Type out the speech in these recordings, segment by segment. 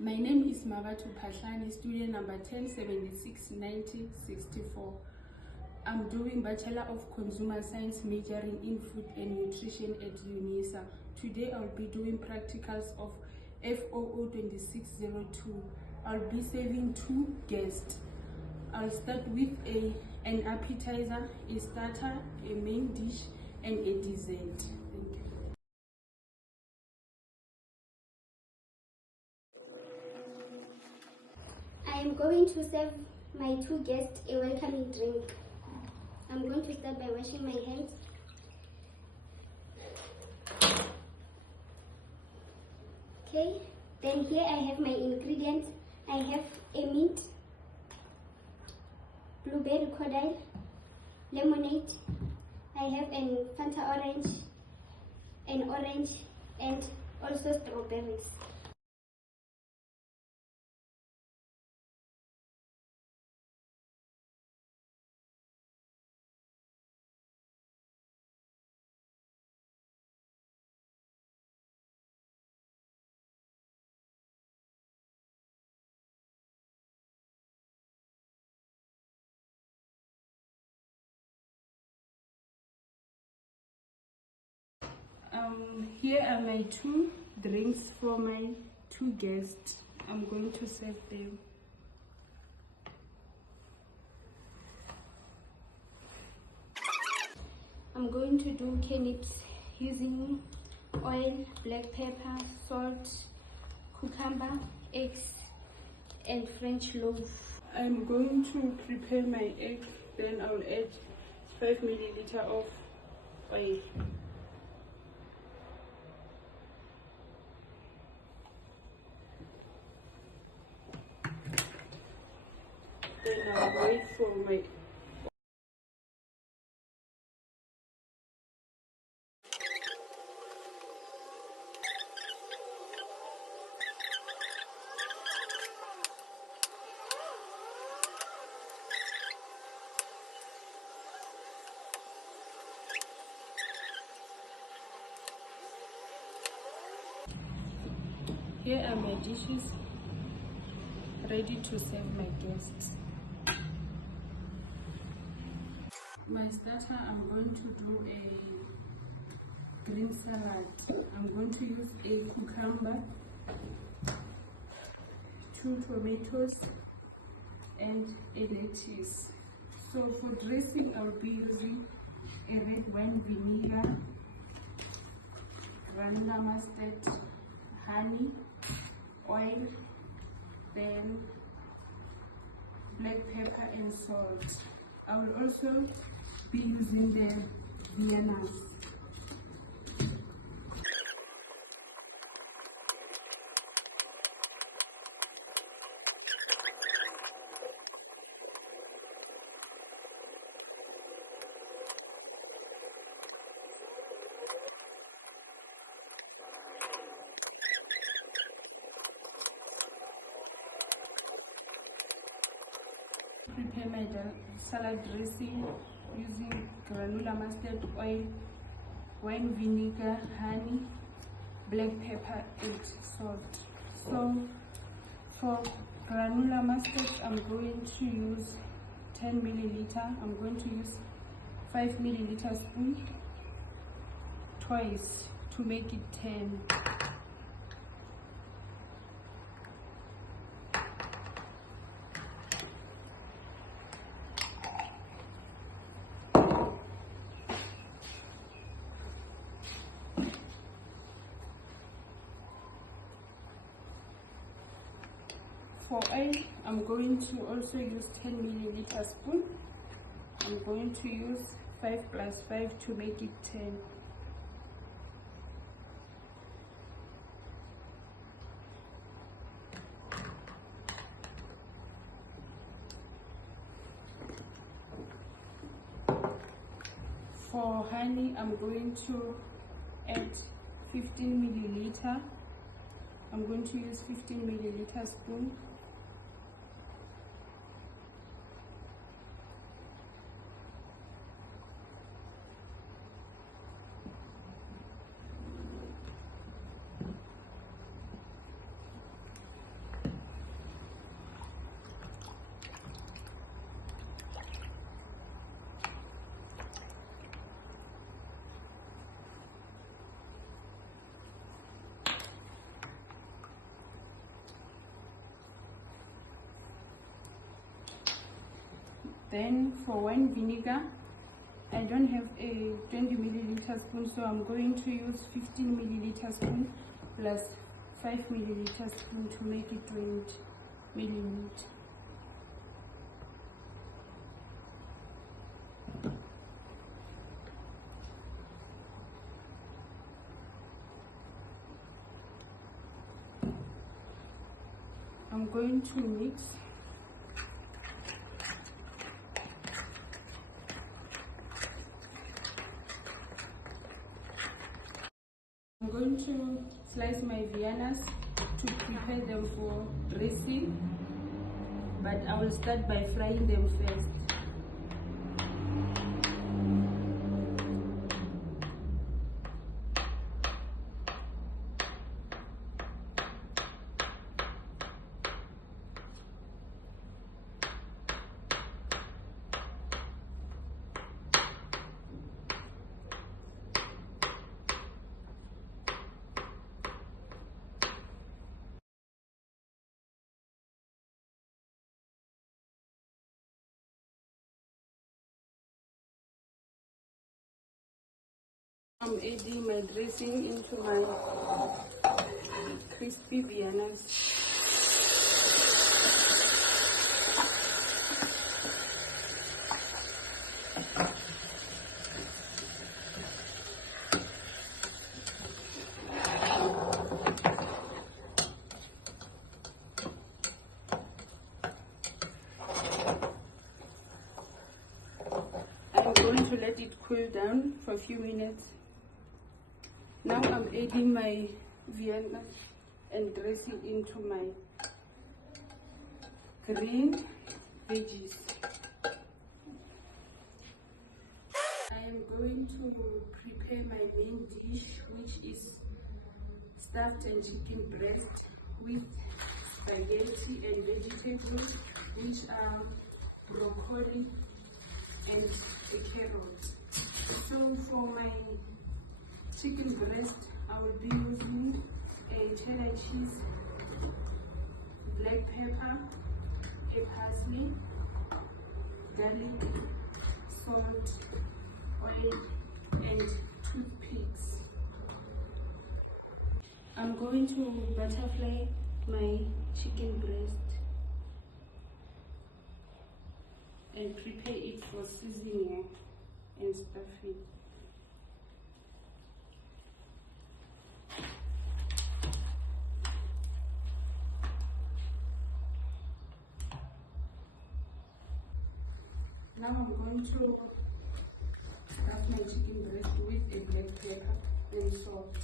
My name is Phahlane, student number 10769064. I'm doing Bachelor of Consumer Science, majoring in Food and Nutrition at UNISA. Today I'll be doing practicals of F002602. I'll be serving 2 guests. I'll start with an appetizer, a starter, a main dish, and a dessert. Thank you. I am going to serve my 2 guests a welcoming drink. I'm going to start by washing my hands. Okay, then here I have my ingredients. I have a mint, blueberry cordial, lemonade. I have an Fanta orange, an orange, and also strawberries. Here are my 2 drinks for my 2 guests. I'm going to serve them. I'm going to do turnips using oil, black pepper, salt, cucumber, eggs, and French loaf. I'm going to prepare my egg, then I'll add 5 milliliters of oil. Then I'll wait for my Here are my dishes ready to serve my guests. My starter, I'm going to do a green salad. I'm going to use a cucumber, 2 tomatoes, and a lettuce. So for dressing, I'll be using a red wine vinegar, granular mustard, honey, oil, then black pepper and salt. I will also be using the viennas. Prepare my salad dressing using granular mustard oil, wine vinegar, honey, black pepper, and salt. So for granular mustard, I'm going to use 10 milliliter. I'm going to use 5 milliliter spoon twice to make it 10. For oil, I'm going to also use 10 milliliter spoon. I'm going to use 5 plus 5 to make it 10. For honey, I'm going to add 15 milliliter. I'm going to use 15 milliliter spoon. Then for wine vinegar, I don't have a 20 milliliter spoon, so I'm going to use 15 milliliter spoon plus 5 milliliter spoon to make it 20 milliliter. I'm going to mix. I'm going to slice my Viennas to prepare them for dressing, but I will start by frying them first. I'm adding my dressing into my crispy Viennas. I'm going to let it cool down for a few minutes. Now I'm adding my Vienna and dressing into my green veggies. I am going to prepare my main dish, which is stuffed and chicken breast with spaghetti and vegetables, which are broccoli and a carrot. So for my chicken breast, I will be using a cheddar cheese, black pepper, a parsley, garlic, salt, oil, and toothpicks. I'm going to butterfly my chicken breast and prepare it for seasoning and stuffing. Now I'm going to stuff my chicken breast with a black pepper and salt.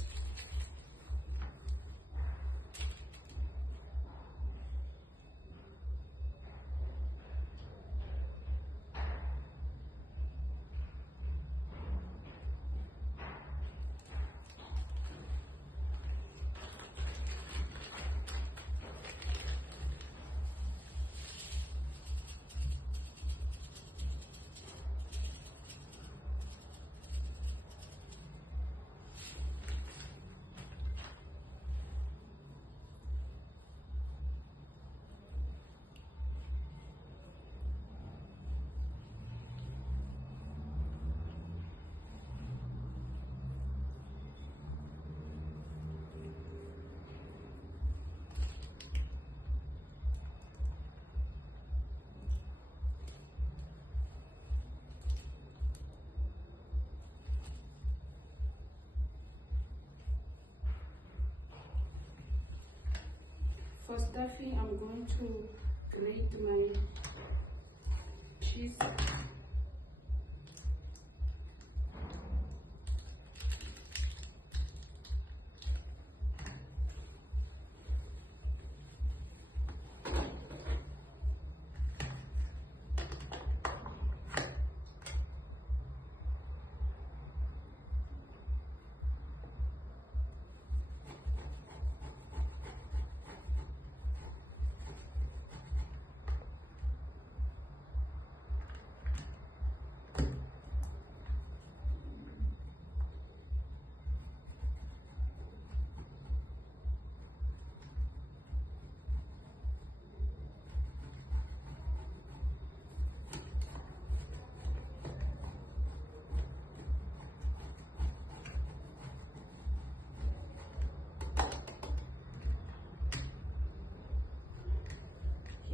For stuffing, I'm going to grate my cheese.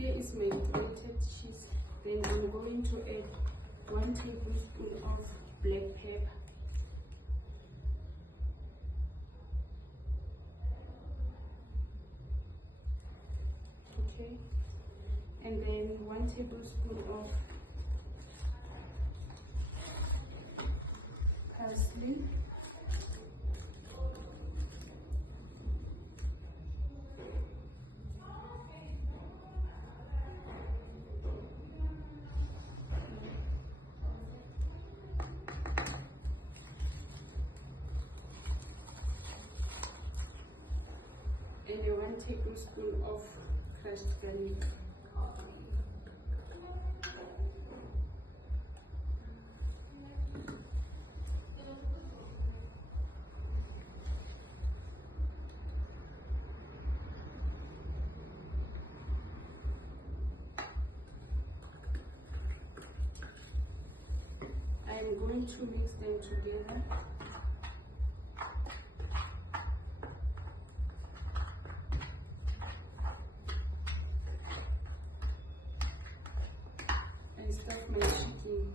Here is my grated cheese. Then I'm going to add 1 tablespoon of black pepper. Okay, and then 1 tablespoon of parsley. And 1 tablespoon of crushed garlic. I'm going to mix them together. And stuff my chicken.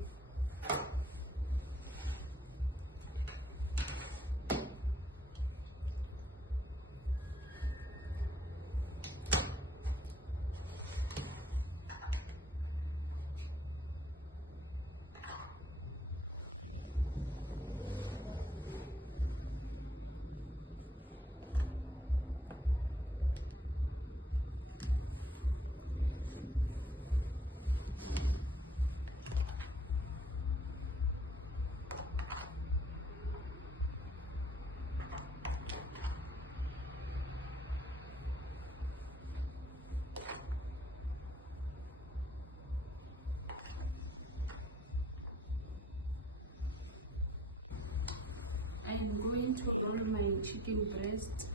I'm going to roll my chicken breast,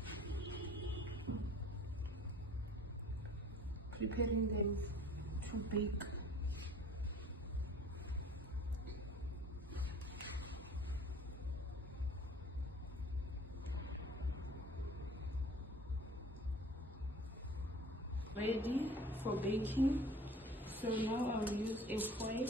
preparing them to bake. Ready for baking. So now I'll use a foil.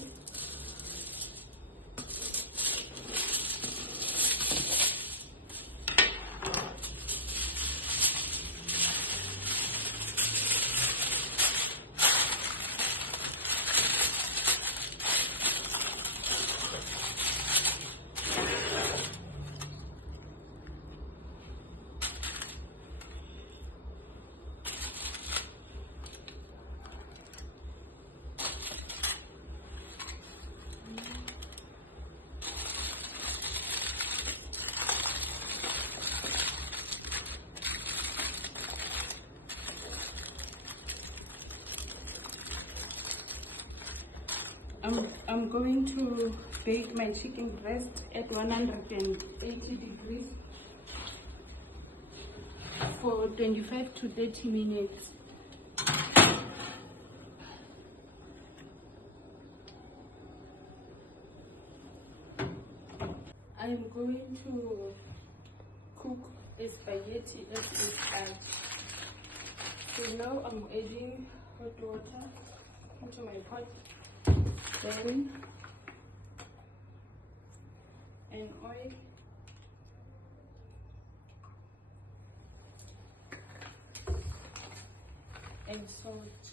I'm going to bake my chicken breast at 180 degrees for 25 to 30 minutes. I'm going to cook a spaghetti as a starch. So now I'm adding hot water into my pot. Then and oil, and salt.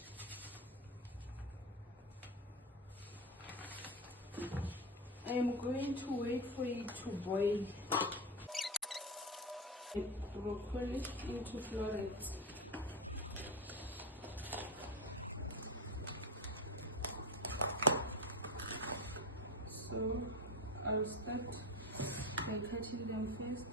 I am going to wait for it to boil. Broccoli into florets. So I'll start by cutting them first.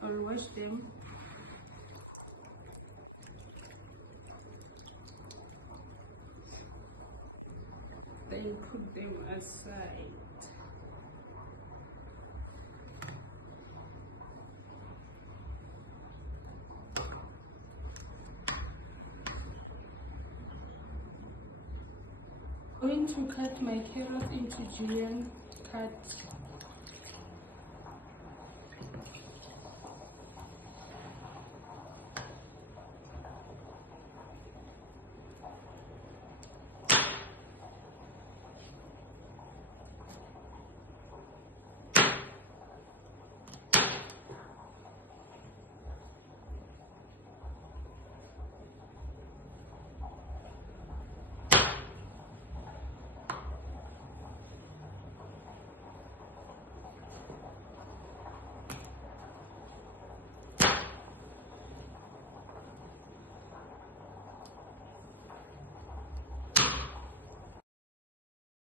I'll wash them. Then put them aside. going to cut my carrots into julienne cuts.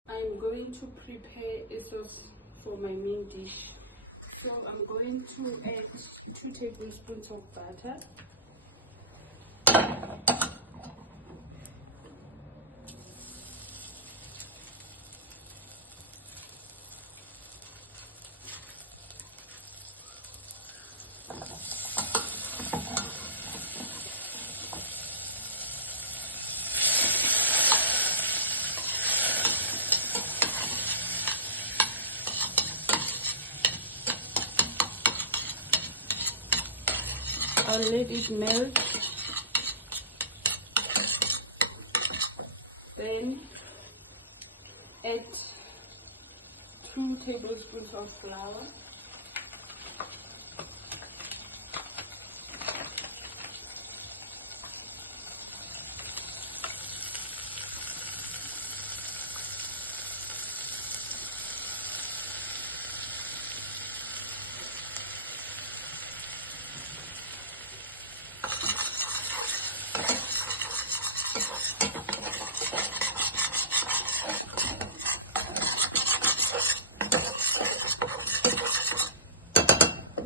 I'm going to prepare a sauce for my main dish. So I'm going to add 2 tablespoons of butter. I'll let it melt. Then add 2 tablespoons of flour.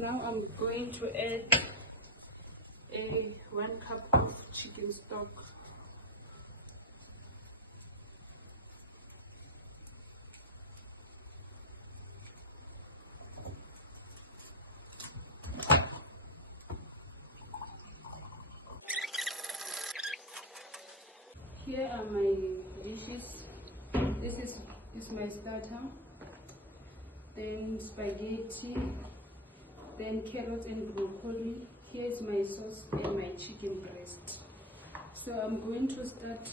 Now I'm going to add 1 cup of chicken stock. Here are my dishes. This is my starter, then spaghetti, then carrots and broccoli. Here is my sauce and my chicken breast. So I'm going to start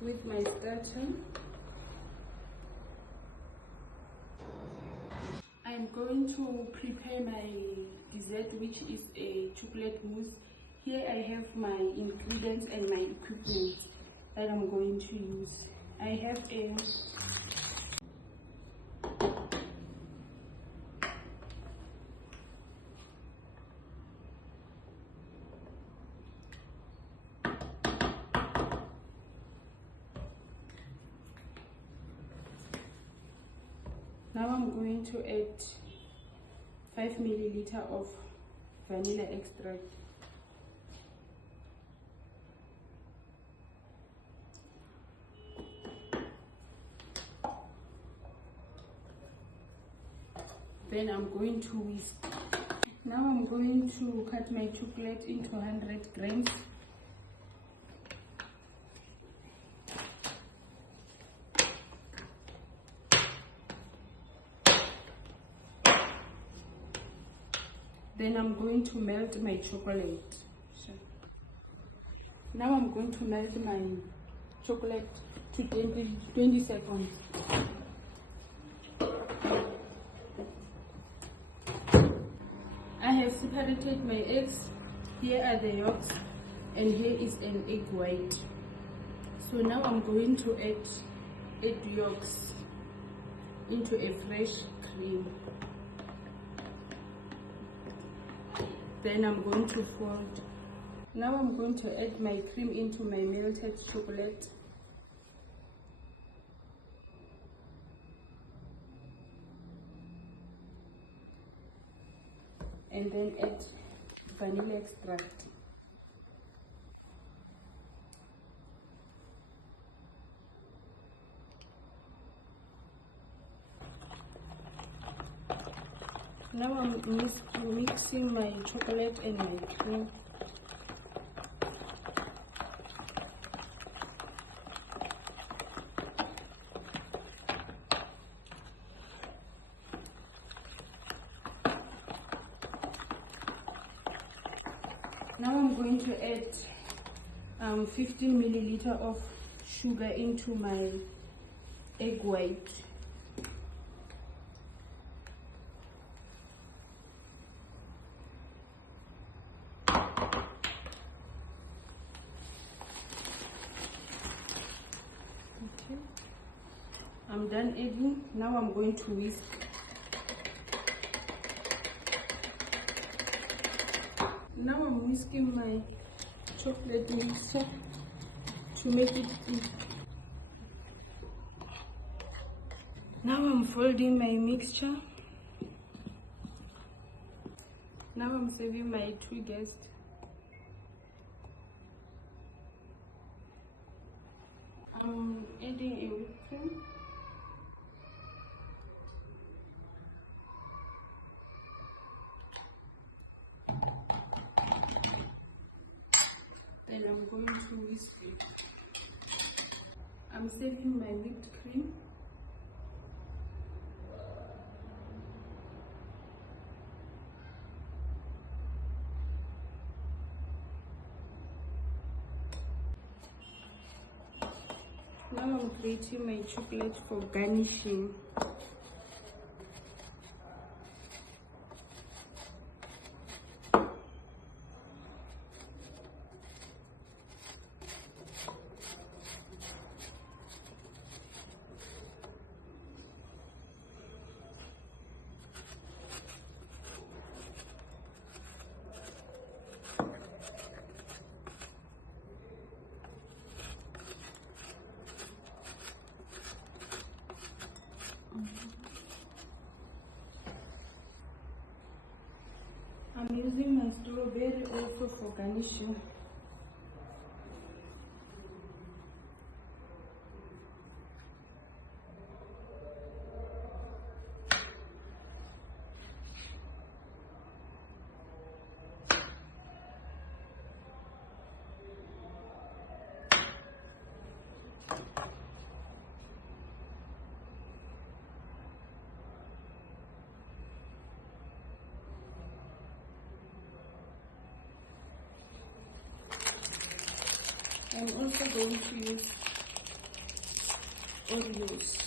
with my starter. I'm going to prepare my dessert, which is a chocolate mousse. Here I have my ingredients and my equipment that I'm going to use. I have a Now I'm going to add 5 milliliters of vanilla extract. Then I'm going to whisk. Now I'm going to cut my chocolate into 100 grams. Then I'm going to melt my chocolate. Now I'm going to melt my chocolate to 20 seconds. I have separated my eggs. Here are the yolks and here is an egg white. So now I'm going to add yolks into a fresh cream. Then I'm going to fold. Now I'm going to add my cream into my melted chocolate. And then add vanilla extract. Now I'm mixing my chocolate and my cream. Now I'm going to add 15 milliliter of sugar into my egg white. Okay, I'm done adding. Now I'm going to whisk. Now I'm whisking my chocolate mixture to make it thick. Now I'm folding my mixture. Now I'm serving my 2 guests. I'm adding a whipped cream. And I'm going to whisk it. I'm serving my whipped cream. Now I'm grating my chocolate for garnishing. I'm using my strawberry also for garnishing. I'm also going to use Oreos.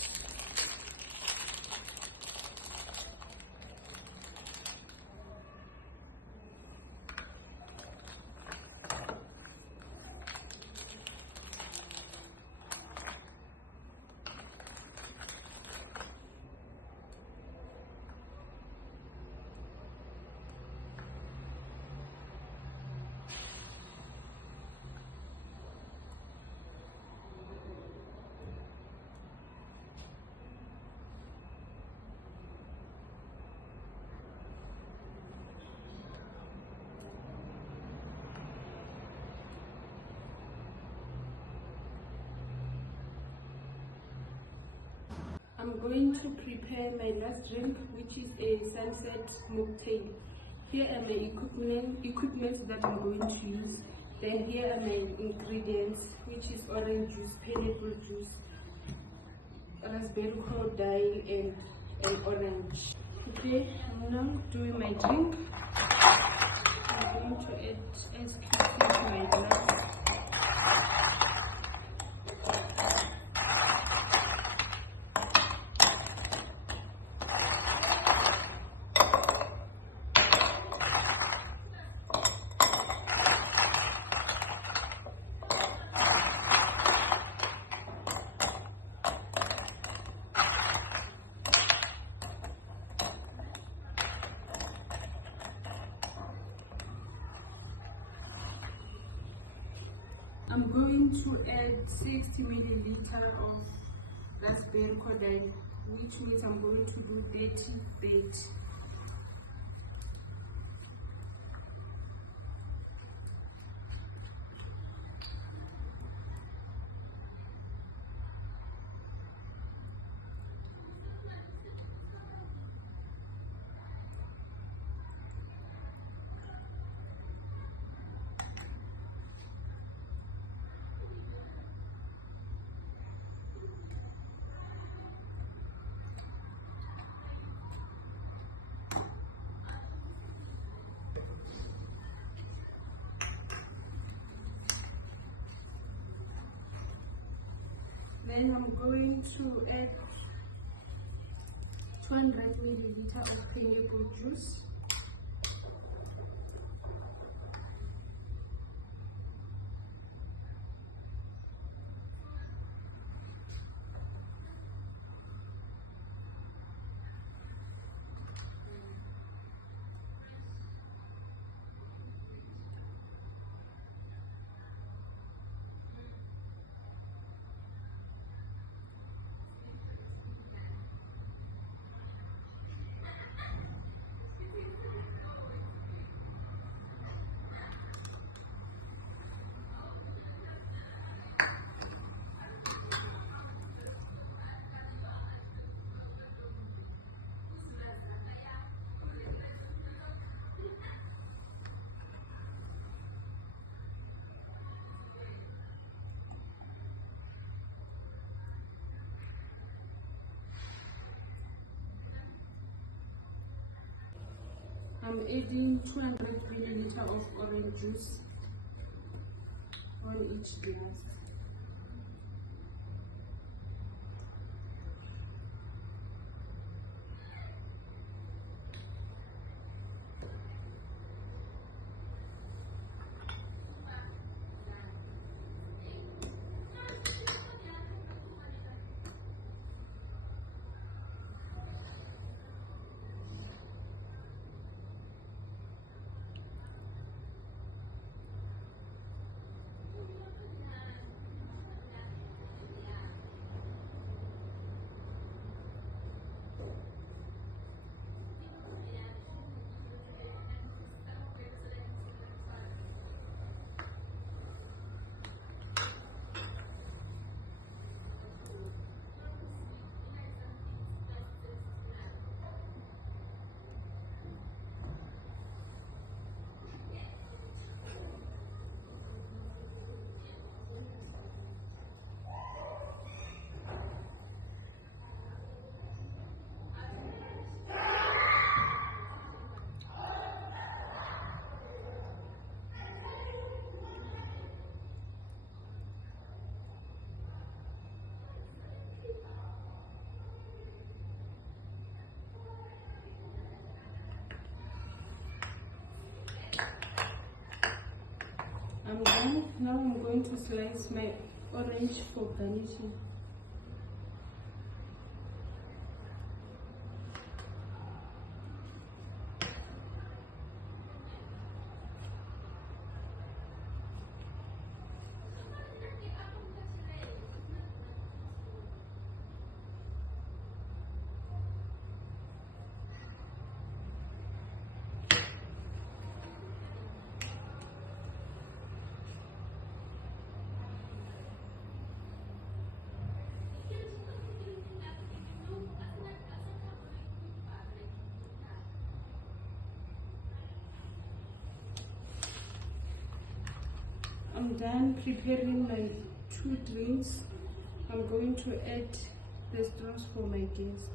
I'm going to prepare my last drink, which is a sunset mocktail. Here are my equipment that I'm going to use. Then here are my ingredients, which is orange juice, pineapple juice, raspberry crocodile, and an orange. Okay, I'm now doing my drink. I'm going to add ice cubes into my glass. I'm going to add 60 milliliter of raspberry cordial, which means I'm going to do 30. then I'm going to add 200 milliliter of pineapple juice. I'm adding 200 milliliter of orange juice on each glass. I'm done. Now I'm going to slice my orange for garnishing. I'm done preparing my 2 drinks. I'm going to add the straws for my guest.